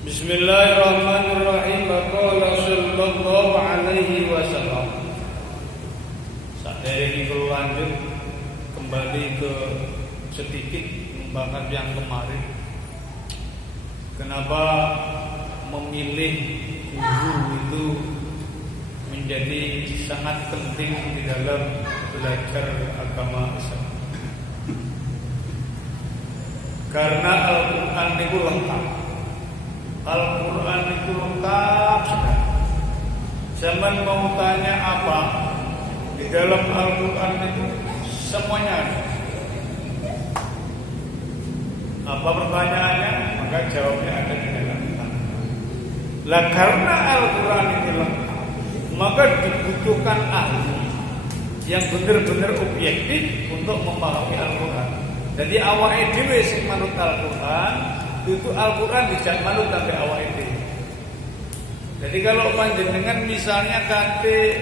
Bismillahirrahmanirrahim. Qala sallallahu alaihi wasallam. Saat ini kita lanjut kembali ke sedikit membahas yang kemarin. Kenapa memilih guru itu menjadi sangat penting di dalam belajar agama Islam? Karena Al-Quran itu lengkap. Al-Quran itu lengkap sekali. Zaman mau tanya apa, di dalam Al-Quran itu semuanya ada. Apa pertanyaannya? Maka jawabnya ada di dalam Al-Quran. Lah karena Al-Quran itu lengkap, maka dibutuhkan ahli yang benar-benar objektif untuk memahami Al-Quran. Jadi awake dhewe sing manut Al-Quran, itu Al-Quran dijak manut sampai awake dhewe. Jadi kalau panjenengan misalnya kate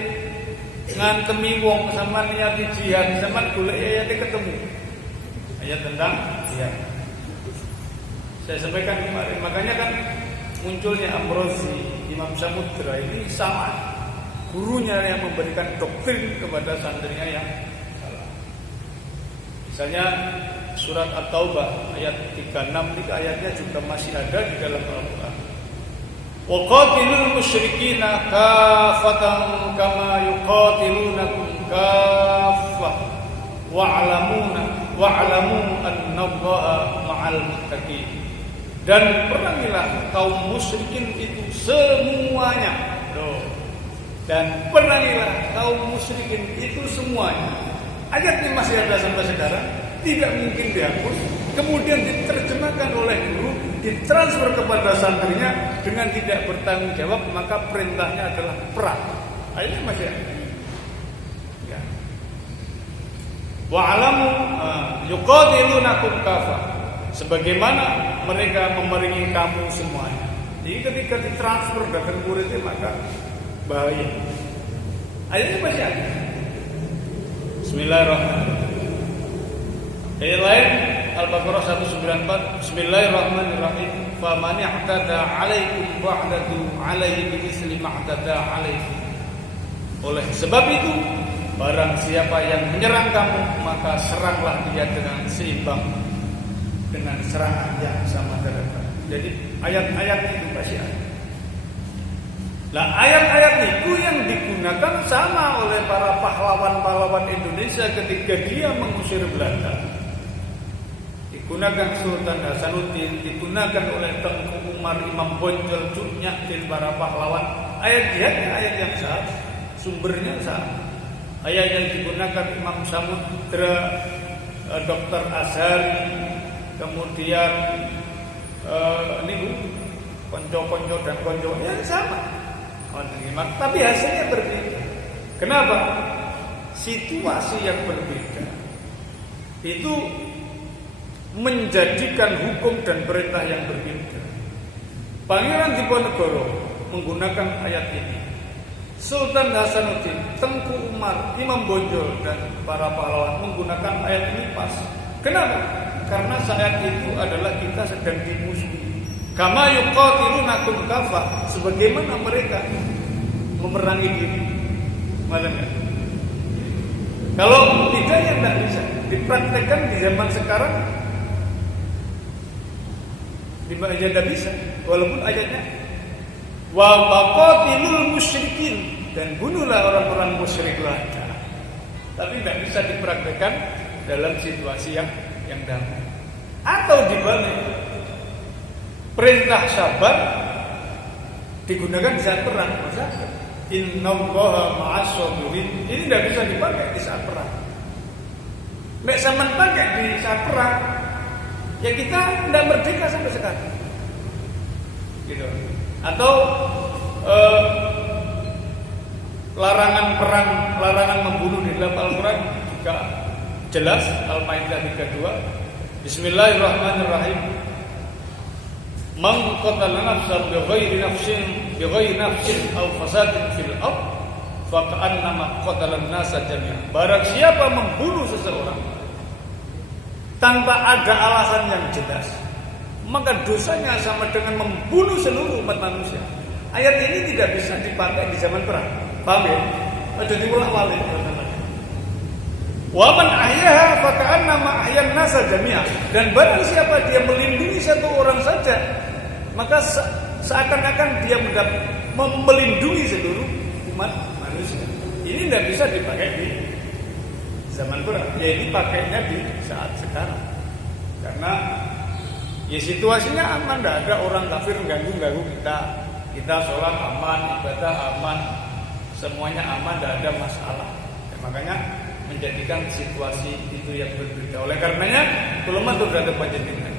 ngantemi wong sampean niat jihad, sampean golek ayate ketemu. Ayat tentang jihad. Saya sampaikan kemarin, makanya kan munculnya Amrozi, Imam Samudra ini sama gurunya yang memberikan doktrin kepada santrinya yang salah. Misalnya surat At-Taubah ayat 36 ini ayatnya juga masih ada di dalam Al-Quran. Wa qatilul musyrikina kaffatan kama yuqatilunakum kaffah wa'lamu annallaha ma'al muttaqin. Dan perangilah kaum musyrikin itu semuanya. Dan perangilah kaum musyrikin itu semuanya. Ayat ini masih ada sampai sekarang, tidak mungkin dihapus. Kemudian diterjemahkan oleh guru, ditransfer kepada santrinya dengan tidak bertanggung jawab, maka perintahnya adalah perang. Ayatnya masih ada. Ya. Wa'alamu yuqatilunakum kafah. Sebagaimana mereka memerangi kamu semuanya. Jadi ketika ditransfer dengan muridnya maka bahaya. Ayatnya masih ada. Bismillahirrahmanirrahim. Ayat lain Al-Baqarah 194. Bismillahirrahmanirrahim. Faman i'tada 'alaikum fa'tadu 'alaihi bimithli ma i'tada 'alaikum. Oleh sebab itu, barang siapa yang menyerang kamu, maka seranglah dia dengan seimbang dengan serangan yang sama dengan kamu. Jadi ayat-ayat itu pasti ada. Nah, ayat-ayat itu yang digunakan sama oleh para pahlawan-pahlawan Indonesia ketika dia mengusir Belanda. Digunakan Sultan Hasanuddin, digunakan oleh Tengku Umar, Imam Bonjol, Cut Nyak, para pahlawan. Ayat jihadnya ayat yang sama, sumbernya sama. Ayat yang digunakan Imam Samudra, Dr. Azhari, kemudian ini konco-konco dan konconya sama. Tapi hasilnya berbeda. Kenapa? Situasi yang berbeda itu menjadikan hukum dan perintah yang berbeda. Pangeran Diponegoro menggunakan ayat ini. Sultan Hasanuddin, Tengku Umar, Imam Bonjol dan para pahlawan menggunakan ayat ini pas. Kenapa? Karena saat itu adalah kita sedang dimusuhi. Kama yuqatilunakum kafah, sebagaimana mereka memerangi diri. Maksudnya, kalau tidak ya tidak bisa dipraktekkan di zaman sekarang. Aja tidak bisa, walaupun ayatnya wa qatilul musyrikin, dan bunuhlah orang-orang musyrik lada. Tapi tidak bisa dipraktekkan dalam situasi yang damai. Atau dibalik, perintah sabar digunakan di saat perang. Masa innallaha ma'as-sabirin ini tidak bisa dipakai di saat perang. Nek sampean pakai di saat perang, ya kita tidak merdeka sampai sekarang. Gitu. Atau larangan perang, larangan membunuh di dalam Al-Quran juga jelas. Al-Maidah 32. Bismillahirrahmanirrahim. Man qatala nafsan bighairi nafsin aw fasadin fil ardh faqannama qatala an-nasa jami'an. Barang siapa membunuh seseorang tanpa ada alasan yang jelas, maka dosanya sama dengan membunuh seluruh umat manusia. Ayat ini tidak bisa dipakai di zaman perang. Paham ya? Ada diulang-ulang. Wa man ahyaha fa ka'annama ahyan nasa jami'a. Dan barang siapa dia melindungi satu orang saja, maka seakan-akan dia melindungi seluruh umat manusia. Ini tidak bisa dipakai di zaman perang. Ya ini pakainya di saat sekarang. Karena ya situasinya aman, tidak ada orang kafir ganggu kita. Kita sholat aman, ibadah aman, semuanya aman, tidak ada masalah. Ya, makanya menjadikan situasi itu yang berbeda. Oleh karenanya, ulama terhadap panjenengan.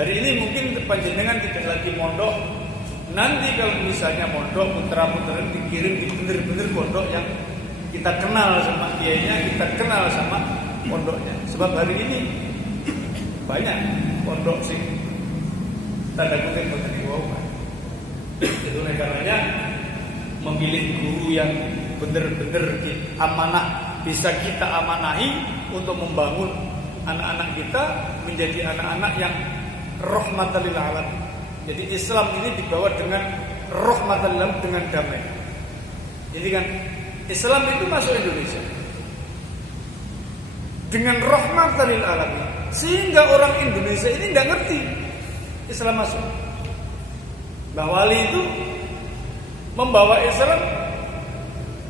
Hari ini mungkin panjenengan tidak lagi mondok. Nanti kalau misalnya mondok, putra-putra dikirim di bener-bener pondok yang kita kenal sama kiainya, kita kenal sama pondoknya. Sebab hari ini banyak pondok sing tanda kutip mengenai wawan. Itu oleh karenanya memilih guru yang benar-benar amanah, bisa kita amanahi untuk membangun anak-anak kita menjadi anak-anak yang rahmatan lil alamin. Jadi Islam ini dibawa dengan rahmatan lil alamin, dengan damai. Jadi kan Islam itu masuk Indonesia dengan rahmatan lil alamin, sehingga orang Indonesia ini nggak ngerti Islam masuk. Mbah Wali itu membawa Islam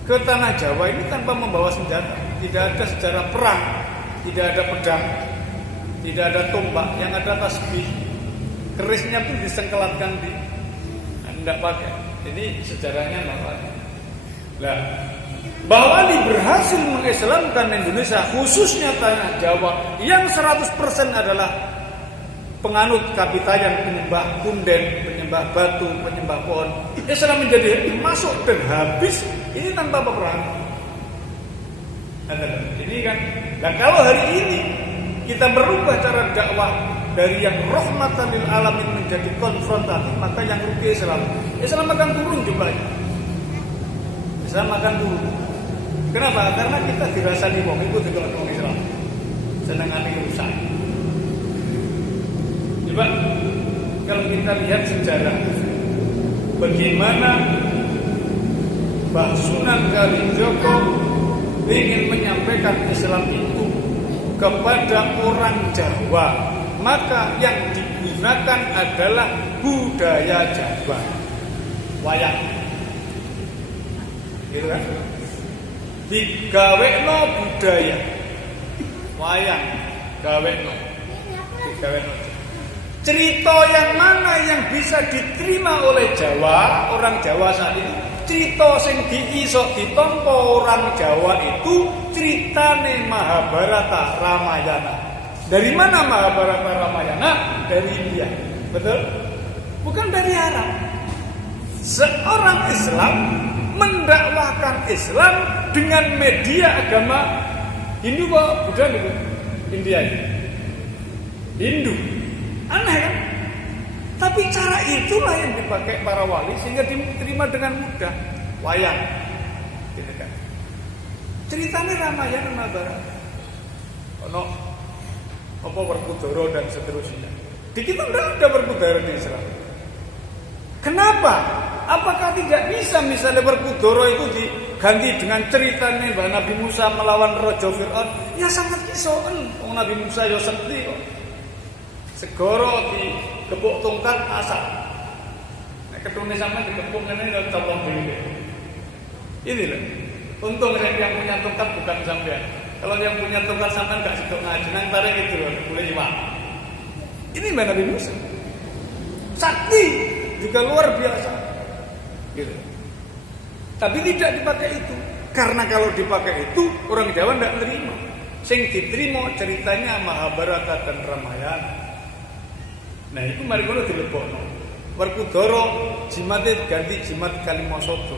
ke tanah Jawa ini tanpa membawa senjata. Tidak ada sejarah perang, tidak ada pedang, tidak ada tombak, yang ada tasbih. Kerisnya pun disengkelatkan tidak pakai. Jadi sejarahnya Mbah Wali. Nah, Mbah Wali berhasil mengislamkan Indonesia, khususnya tanah Jawa yang 100% adalah penganut kapitayan, penyembah punden, penyembah batu, penyembah pohon. Islam menjadi masuk dan habis ini tanpa peperangan. Ini kan, nah kalau hari ini kita merubah cara dakwah dari yang rahmatan lil alamin menjadi konfrontatif, maka yang rugi Islam akan turun jumlahnya. Islam akan turun. Kenapa? Karena kita dirasani wong iku dikelok wong Islam. Senengane rusak. Coba kalau kita lihat sejarah bagaimana Mbah Sunan Kalijogo ingin menyampaikan Islam itu kepada orang Jawa, maka yang digunakan adalah budaya Jawa, wayang, gitu kan? Digawekno budaya wayang, gawekno, digawekno. Cerita yang mana yang bisa diterima oleh Jawa, orang Jawa saat ini? Cerita sing diisok ditampa orang Jawa itu ceritane Mahabharata Ramayana. Dari mana Mahabharata Ramayana? Dari India. Betul? Bukan dari Arab. Seorang Islam mendakwahkan Islam dengan media agama Hindu kok, Buddha itu India ini. Hindu. Aneh kan? Tapi cara itulah yang dipakai para wali sehingga diterima dengan mudah. Wayang, gitu kan? Ceritanya Ramayana Mahabharata. Ono apa Werkudara dan seterusnya. Di kita tidak ada Werkudara di Islam. Kenapa? Apakah tidak bisa misalnya Werkudara itu diganti dengan ceritanya Nabi Musa melawan Raja Fir'aun? Ya sangat kisoan. Nabi Musa ya sedih kok. Segoro di kepuk tongkat asal. Nek ketune sampean dikepuk ngene ya tolong dhewe. Ini loh. Untung yang punya tongkat bukan sampean. Kalau yang punya tongkat sampean enggak sedok ngaji nang tarik itu loh, boleh iwak. Ini Nabi Musa. Sakti juga luar biasa. Gitu. Tapi tidak dipakai itu. Karena kalau dipakai itu orang Jawa enggak nerima. Sing diterima ceritanya Mahabharata dan Ramayana. Nah itu mari kalau dilebokno. Werkudara jimate ganti jimat Kalimasada.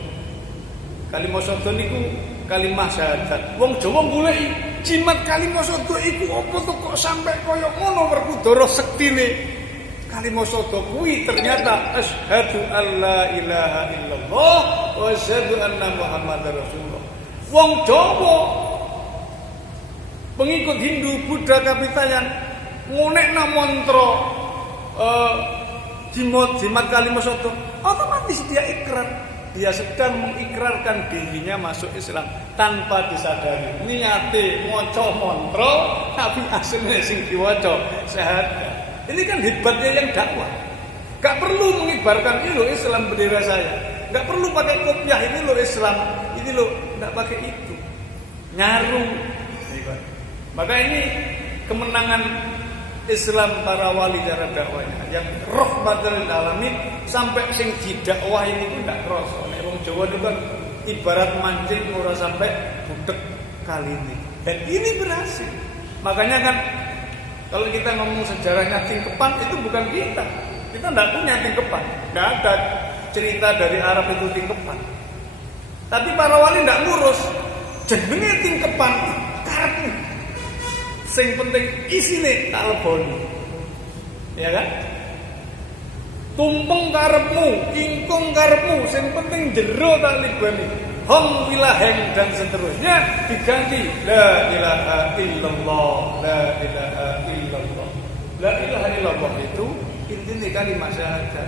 Kalimasada niku kalimah syahadat. Wong Jawa goleki jimat Kalimasada iku apa to kok sampe kaya ngono Werkudara sektine. Kalimasada kuwi ternyata asyhadu alla ilaha illallah wa asyhadu anna Muhammadar Rasulullah. Wong Jawa pengikut Hindu, Buddha, kapitayan ngonekna mantra jimat kalimat soto, otomatis dia ikrar. Dia sedang mengikrarkan dirinya masuk Islam tanpa disadari. Niate maca mantra tapi asline sing diwaca syahadat. Ini kan hebatnya yang dakwah. Gak perlu mengibarkan ini loh Islam bendera saya. Gak perlu pakai kopiah ini loh Islam. Ini loh, gak pakai itu. Nyaru. Maka ini kemenangan Islam para wali cara dakwahnya yang rahmatul alamin sampai sing didakwah ini pun ndak kroso. Nek wong Jawa itu kan ibarat mancing ora sampai budek kali ini. Dan ini berhasil. Makanya kan kalau kita ngomong sejarahnya tingkepan itu bukan kita. Kita ndak punya tingkepan. Ndak ada cerita dari Arab itu tingkepan. Tapi para wali ndak ngurus. Jenenge tingkepan karepmu. Sing penting isine tak leboni. Ya kan? Tumpeng karepmu, ingkung karepmu, sing penting jero tak libani. Hong wilaheng dan seterusnya diganti la ilaha illallah, la ilaha illallah. La ilaha illallah itu intinya kalimat syahadat.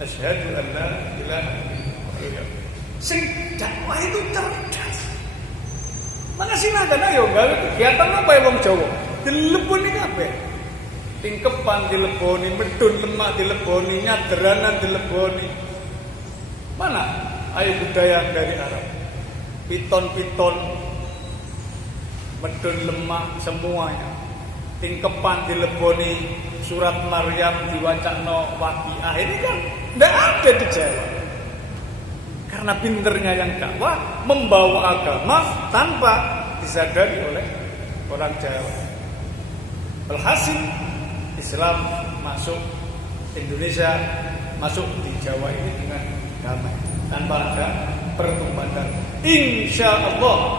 Asyhadu an la ilaha illallah. Sing dakwah itu cerdas. Maka silakan ayo gawe kegiatan apa ya wong Jawa. Dileboni kabeh. Tingkepan dileboni, medun lemah dileboni, nyaderanan dileboni. Mana? Ayo budaya dari Arab. Piton-piton, medun lemah semuanya. Tingkepan dileboni, surat Maryam diwacana Waqiah. Ini kan enggak ada di Jawa. Karena pinternya yang dakwah membawa agama tanpa disadari oleh orang Jawa. Alhasil Islam masuk Indonesia, masuk di Jawa ini dengan damai tanpa ada pertumpahan. Insya Allah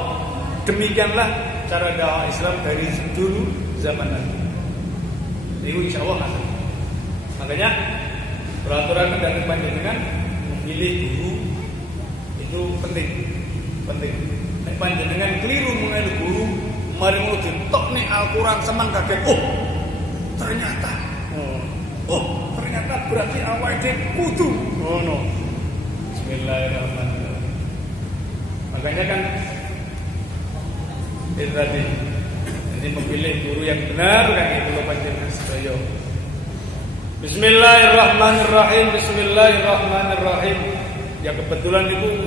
demikianlah cara dakwah Islam dari dulu zaman Nabi. Itu insya Allah nanti. Makanya peraturan dan panjenengan memilih guru itu penting. Nek panjenengan keliru mengenai guru, mari mau ditok nih Al-Quran seman kaget. Ternyata berarti awal dia kudu. No. Bismillahirrahmanirrahim. Makanya kan itu tadi. Jadi memilih guru yang benar kan itu loh panjenengan sedaya. Bismillahirrahmanirrahim. Ya kebetulan itu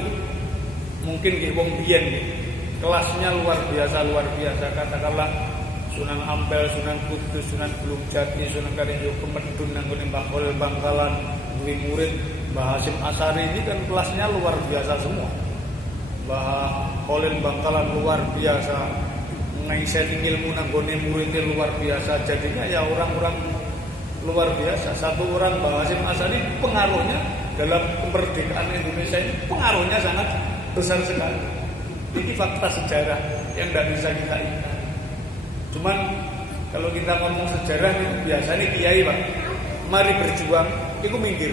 mungkin nggih wong biyen nggih. Kelasnya luar biasa. Katakanlah Sunan Ampel, Sunan Kudus, Sunan Gunung Jati, Sunan Kalijogo, Kemedun nang ngene Mbah Kholil Bangkalan, duwe murid Mbah Hasyim Asari ini kan kelasnya luar biasa semua. Mbah Kholil Bangkalan luar biasa. Ngaiseni ilmu nang gone muridnya luar biasa. Jadinya ya orang-orang luar biasa. Satu orang Mbah Hasyim Asari pengaruhnya dalam kemerdekaan Indonesia ini pengaruhnya sangat besar sekali. Ini fakta sejarah yang tidak bisa kita ingkari. Cuman kalau kita ngomong sejarah itu biasanya kiai Pak, mari berjuang, itu minggir,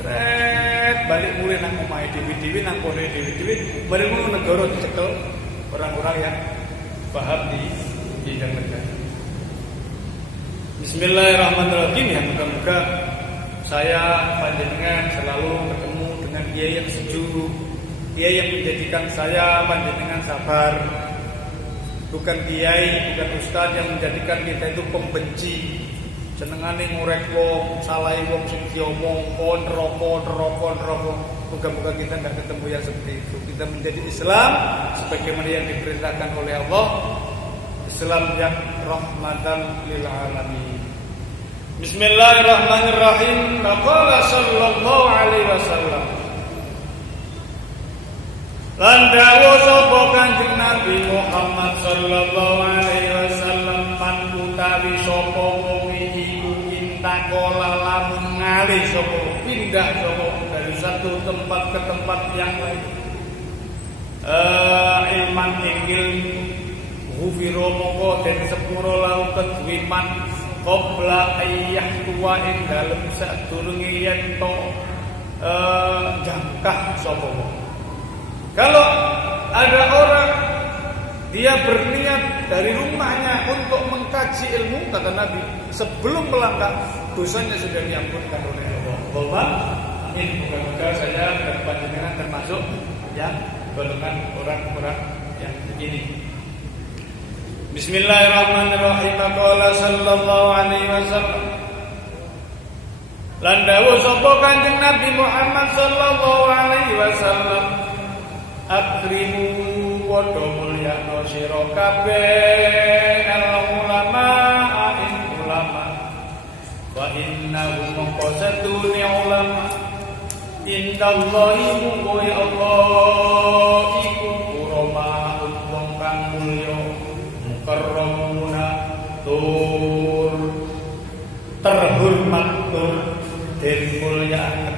ceret balik mulai nang omahe dewi-dewi nang kone dewi-dewi, mari mau negara dicekel orang-orang yang paham di bidang negara. Bismillahirrahmanirrahim. Ya moga-moga saya panjenengan selalu bertemu dengan kiai yang sejuk, kiai yang menjadikan saya panjenengan sabar. Bukan kiai, bukan ustaz yang menjadikan kita itu pembenci. Senengane ngorek wong, salahi wong sing diomong, kon rokok. Moga-moga kita enggak ketemu yang seperti itu. Kita menjadi Islam sebagaimana yang diperintahkan oleh Allah. Islam yang rahmatan lil alamin. Bismillahirrahmanirrahim. Qala sallallahu alaihi wasallam. Lan dawuh sapa Kanjeng Nabi Muhammad sallallahu alaihi wasallam, man utawi sapa wong iku intakola lamun ngalih sapa pindah sapa dari satu tempat ke tempat yang lain. Ilman inggil hufiro mongko den sepuro lau kedwiman qabla ayyah tuwa ing dalem sadurunge yen to jangkah sapa wong. Kalau ada orang dia berniat dari rumahnya untuk mengkaji ilmu, kata Nabi, sebelum melangkah dosanya sudah diampunkan oleh Allah. Allahumma amin. Moga-moga saya dan panjenengan termasuk yang golongan orang-orang yang begini. Bismillahirrahmanirrahim. Qala sallallahu alaihi wasallam. Lan dawuh sapa Kanjeng Nabi Muhammad sallallahu alaihi wasallam, akrimu padha mulyakno sira kabeh ulama ing ulama. Wa innahum maqasatuni ulama indallahi mu'min Allah iku kurama wong kang mulya mukarramuna tur terhormat tur den mulyakaken.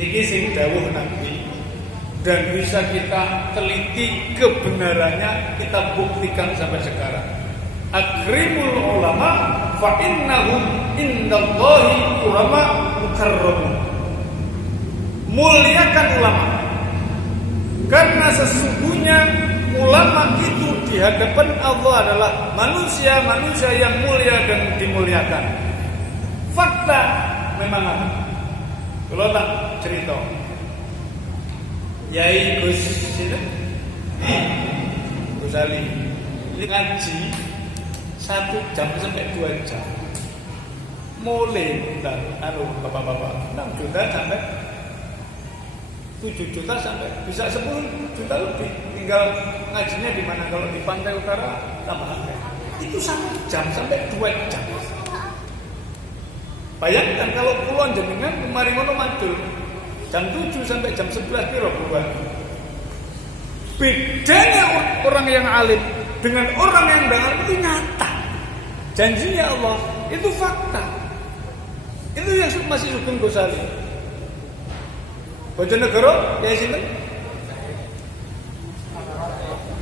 Niki sing dawuh Nabi dan bisa kita teliti kebenarannya, kita buktikan sampai sekarang. Akrimul ulama fa innahum indallahi ulama mukarramun. Muliakan ulama karena sesungguhnya ulama itu di hadapan Allah adalah manusia-manusia yang mulia dan dimuliakan. Fakta memang ada. Kalau tak cerita Yai Gus Ali ini ngaji 1 jam sampai 2 jam. Mulai dan bapak-bapak 6 juta sampai 7 juta sampai bisa 10 juta lebih. Tinggal ngajinya di mana, kalau di pantai utara tambah harga. Itu 1 jam sampai 2 jam. Bayangkan kalau kulon jenengan kemarin ngono madul jam 7 sampai jam 11 piro buruan. Bedanya orang yang alim dengan orang yang enggak alim itu nyata. Janjinya Allah itu fakta. Itu yang masih Sugeng Gosali. Bojonegoro ya sinten?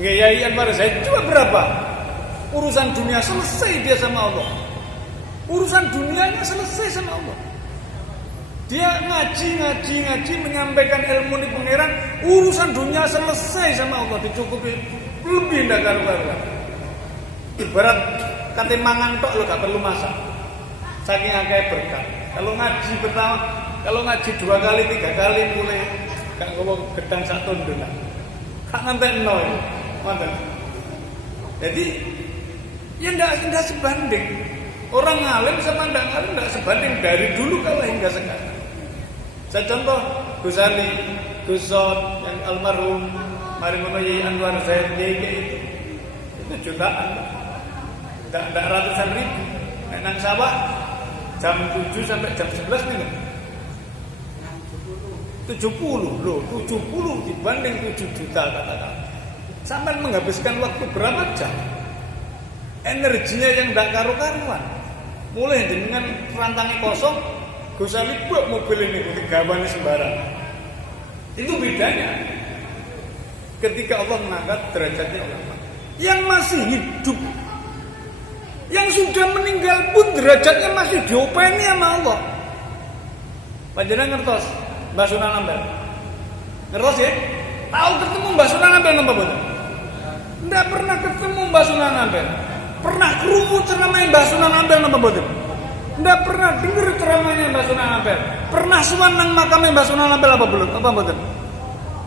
Yai Anwar Zaid cuma berapa? Urusan dunia selesai dia sama Allah. Urusan dunianya selesai sama Allah. Dia ngaji menyampaikan ilmu di pangeran, urusan dunia selesai sama Allah, dicukupi lebih ndak karu-karuan. Ibarat kate mangan tok lo gak perlu masak. Saking akeh berkah. Kalau ngaji pertama, kalau ngaji 2 kali 3 kali mulai gak ngomong gedang sak tondona. Gak ngantekno iki. Ngoten. Jadi ya ndak sebanding. Orang ngalim sama ndak ngalim ndak sebanding dari dulu kalau hingga sekarang. Saya contoh Gus Ali, Gus Son, yang almarhum, mari ngono Yai Anwar Zaid itu jutaan, ndak ratusan ribu. Nang sawah jam 7 sampai jam 11 nih. 70 loh, 70 dibanding 7 juta katakan. Sampai menghabiskan waktu berapa jam? Energinya yang ndak karu-karuan. Mulai dengan rantangi kosong, Gus Ali buat mobil ini gawane sembarang. Itu bedanya. Ketika Allah mengangkat derajatnya ulama yang masih hidup, yang sudah meninggal pun derajatnya masih diopeni sama Allah. Panjenengan ngertos Mbah Sunan Ampel? Ngertos ya? Tahu ketemu Mbah Sunan Ampel napa mboten? Ndak pernah ketemu Mbah Sunan Ampel. Pernah krungu ceramah Mbah Sunan Ampel napa mboten? Ndak pernah dengar ceramahnya Mbah Sunan Ampel. Pernah suwan nang makame Mbah Sunan Ampel apa belum? Apa mboten?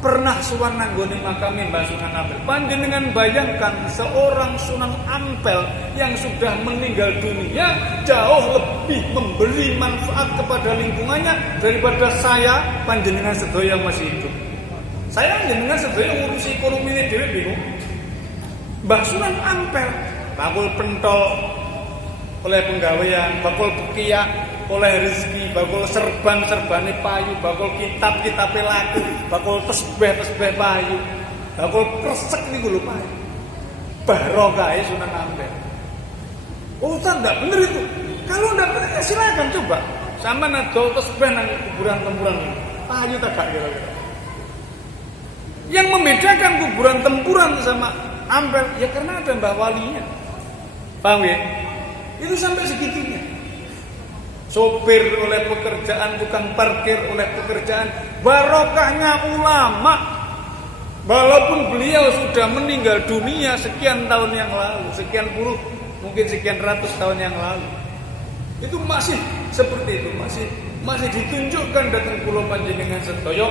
Pernah suwan nang gone makame Mbah Sunan Ampel. Panjenengan bayangkan seorang Sunan Ampel yang sudah meninggal dunia jauh lebih memberi manfaat kepada lingkungannya daripada saya panjenengan sedaya yang masih hidup. Saya panjenengan sedaya ngurusi ekonomi ini dhewe bingung. Mbah Sunan Ampel bakul pentol oleh penggawean, bakul pekiak oleh rezeki, bakul serban-serbane payu, bakul kitab-kitabe laku, bakul tesbeh-tesbeh payu, bakul kresek niku lho payu. Barokah Sunan Ampel. Oh, tak enggak bener itu. Kalau enggak bener silakan coba. Sampeyan adol tesbeh nang kuburan-kuburan ini. Payu tak gak kira-kira. Yang membedakan kuburan tempuran sama Ampel ya karena ada Mbah Walinya. Paham ya? Itu sampai segitunya. Sopir oleh pekerjaan, tukang parkir oleh pekerjaan, barokahnya ulama. Walaupun beliau sudah meninggal dunia sekian tahun yang lalu, sekian puluh, mungkin sekian ratus tahun yang lalu, itu masih seperti itu, masih ditunjukkan datang kula panjenengan sedaya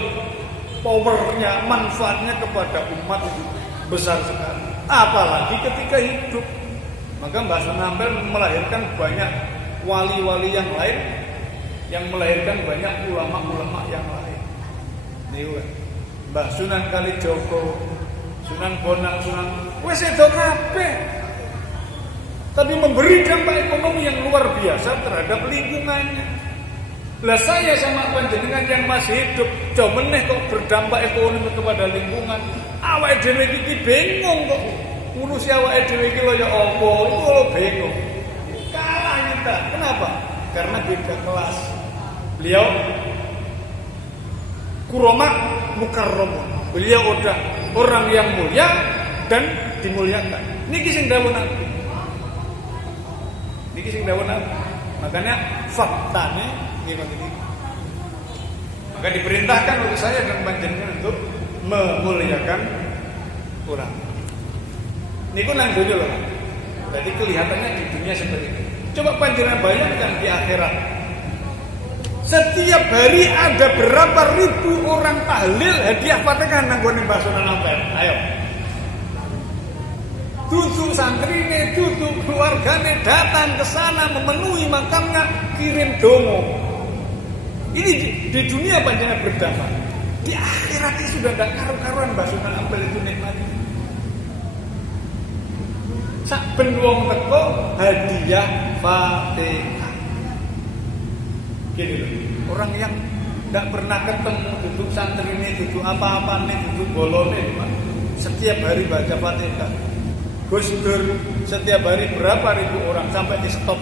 powernya, manfaatnya kepada umat itu besar sekali. Apalagi ketika hidup. Maka Mbah Sunan Ampel melahirkan banyak wali-wali yang lain, yang melahirkan banyak ulama-ulama yang lain. Niku Mbah Sunan Kalijogo, Sunan Bonang, Sunan wis sedo kabeh. Tapi memberi dampak ekonomi yang luar biasa terhadap lingkungannya. Lah saya sama panjenengan yang masih hidup, jauh meneh kok berdampak ekonomi kepada lingkungan. Awake dhewe iki bingung kok. Ngurusi awake dhewe iki lho ya apa? Iku lho bingung. Kalah kita. Kenapa? Karena beda kelas. Beliau kurama mukarramun. Beliau udah orang yang mulia dan dimuliakan. Niki sing dawuh Nabi. Niki sing dawuh Nabi. Makanya faktane nggih ngoten. Maka diperintahkan oleh saya dan panjenengan untuk memuliakan orang. Niku nang donya lho. Jadi kelihatannya di dunia seperti itu. Coba panjenengan bayangkan di akhirat. Setiap hari ada berapa ribu orang tahlil hadiah Fatihah nang gone Mbah Sunan Ampel. Ayo. Tutup santrine, tutup keluargane datang ke sana memenuhi makamnya, kirim dongo. Ini di dunia panjenengan berdampak. Di akhirat ini sudah tidak karu-karuan Mbah Sunan Ampel itu nikmati. Sak ben wong teko hadiah Fatihah. Gini loh, orang yang tidak pernah ketemu duduk santri ini, duduk apa-apa nih, duduk bolone, setiap hari baca Fatihah. Gus Dur setiap hari berapa ribu orang sampai di stop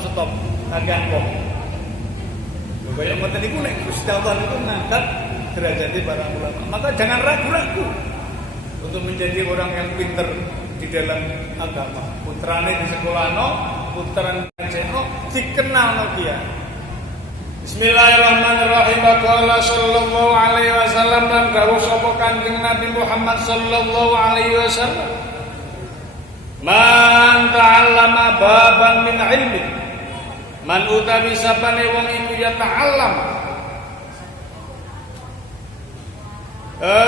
agak kok. Banyak ngoten niku nek Gusti Allah itu ngangkat derajat para ulama. Maka jangan ragu-ragu untuk menjadi orang yang pinter di dalam agama. Putrane di sekolahno, putrane ceno dikenalno kiai. Bismillahirrahmanirrahim. Qala sallallahu alaihi wasallam lan dawuh sapa Kanjeng Nabi Muhammad sallallahu alaihi wasallam. Man ta'allama baban min ilmi. Man utawi sapane wong iku ya ta'allam.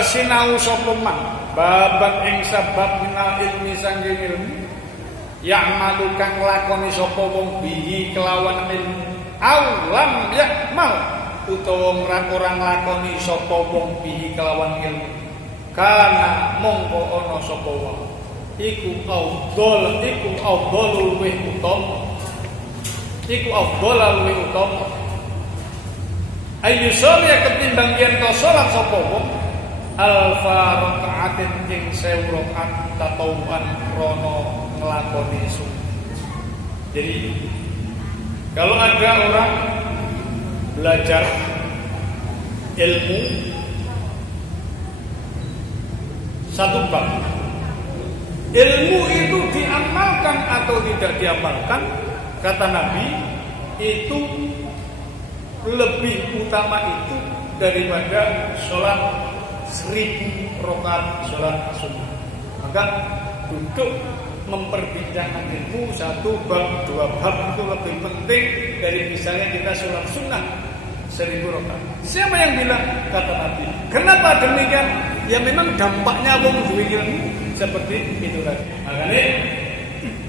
Sinau sapa man baban ing sabab minal ilmi sanggeng ilmu. Ya'malu kang lakoni sapa wong bihi kelawan ilmu. Alam yakmal utawa ora nglakoni sapa wong bihi kelawan ilmu. Kana mongko ana sapa wong iku afdal luwih utama. Iku afdal luwih utama. Ayu salih ketimbang yen to salat sapa wong alfa rakaatin ing 1000 rakaat tatawuan krana nglakoni sunat. Jadi kalau ada orang belajar ilmu satu bab, ilmu itu diamalkan atau tidak diamalkan, kata Nabi, itu lebih utama itu daripada sholat 1000 rakaat sholat sunnah. Maka duduk memperbincangkan ilmu satu bab, dua bab itu lebih penting dari misalnya kita sholat sunnah 1000 rakaat. Siapa yang bilang? Kata Nabi. Kenapa demikian? Ya memang dampaknya wong duwe ilmu seperti itu tadi. Makanya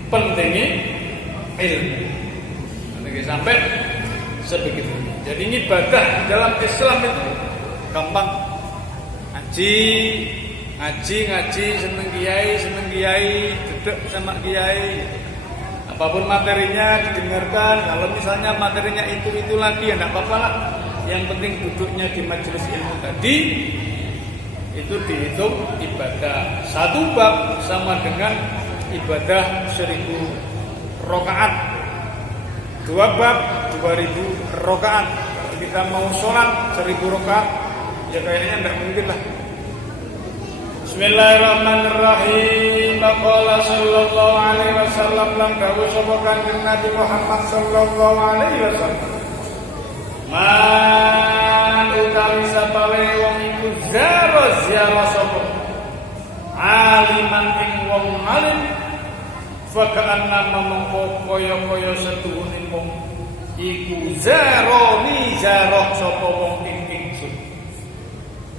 pentingnya ilmu. Nanti sampai sebegitu. Jadi ibadah dalam Islam itu gampang. Ngaji, seneng kiai, duduk sama kiai. Apapun materinya didengarkan. Kalau misalnya materinya itu lagi ya enggak apa-apa lah. Yang penting duduknya di majelis ilmu tadi itu dihitung ibadah. Satu bab sama dengan ibadah 1000 rakaat. Dua bab 2000 rakaat. Kalau kita mau sholat 1000 rakaat ya kayaknya enggak mungkin lah. Bismillahirrahmanirrahim. Qala sallallahu alaihi wasallam lam dawuh sapa Kanjeng Nabi Muhammad sallallahu alaihi wasallam. Man utawi sapane wong iku ziarah sapa aliman ing wong alim fa ka'annama mongko kaya-kaya setuhune wong iku zaroni zarok sapa wong ing ingsun.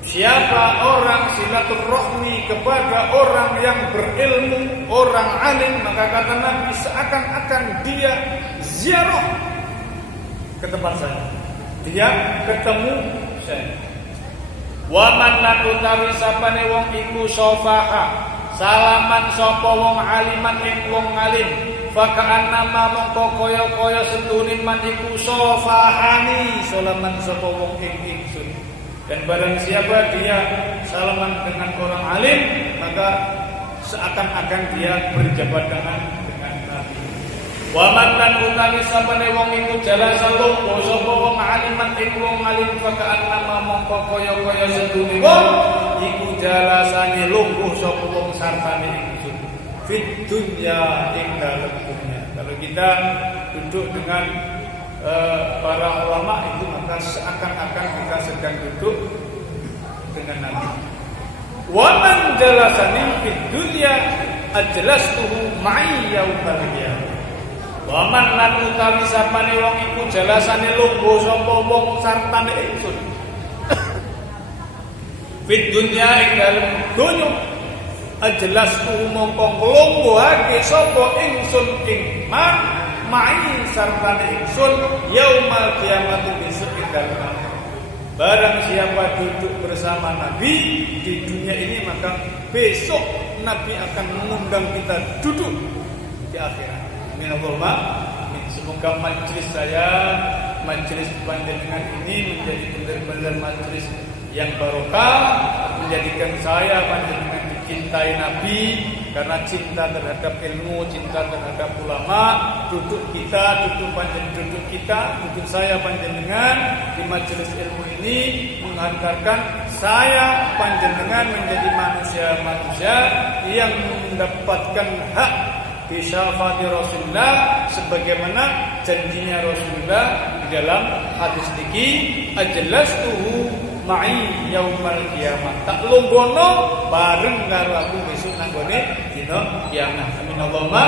Siapa orang silaturahmi kepada orang yang berilmu, orang alim, maka kata Nabi seakan-akan dia ziarah ke tempat saya. Dia ketemu saya. Wa man lan utawi sapane wong iku sofaha salaman sapa wong aliman ing wong alim fa ka'annama mongko kaya-kaya setune man iku sofahani salaman sapa wong ing ingsun. Dan barang siapa dia salaman dengan orang alim, maka seakan-akan dia berjabat tangan dengan Nabi. Wa man lan utawi sapane wong iku jalasa lungguh sapa wong aliman ing wong alim fa ka'annama mongko kaya-kaya setune wong iku jalasane lungguh sapa wong sartane ingsun. Fit dunya ing dalem dunya. Kalau kita duduk dengan para ulama itu maka seakan-akan kita sedang duduk dengan Nabi. Wa man jalasani fid dunya ajlastuhu ma'i yaumal qiyamah. Wa man lan utawi sapane wong iku jalasane lungguh sapa wong sartane ingsun. Fid dunya ing dalem donya ajlastuhu mongko nglungguhake sapa ingsun ing man ma'i sartane ingsun yaumal kiamat besok ing barang siapa duduk bersama Nabi di dunia ini maka besok Nabi akan mengundang kita duduk di akhirat. Amin Allahumma amin. Semoga majelis saya, majelis panjenengan ini menjadi benar-benar majelis yang barokah, menjadikan saya panjenengan dicintai Nabi karena cinta terhadap ilmu, cinta terhadap ulama. Duduk kita, duduk saya panjenengan di majelis ilmu ini menghantarkan saya panjenengan menjadi manusia-manusia yang mendapatkan hak bisyafaati Rasulullah sebagaimana janjinya Rasulullah di dalam hadis niki ajlastuhu ma'i yaumal qiyamah. Tak lunggono bareng karo aku besok nang gone dina kiamat. Amin Allahumma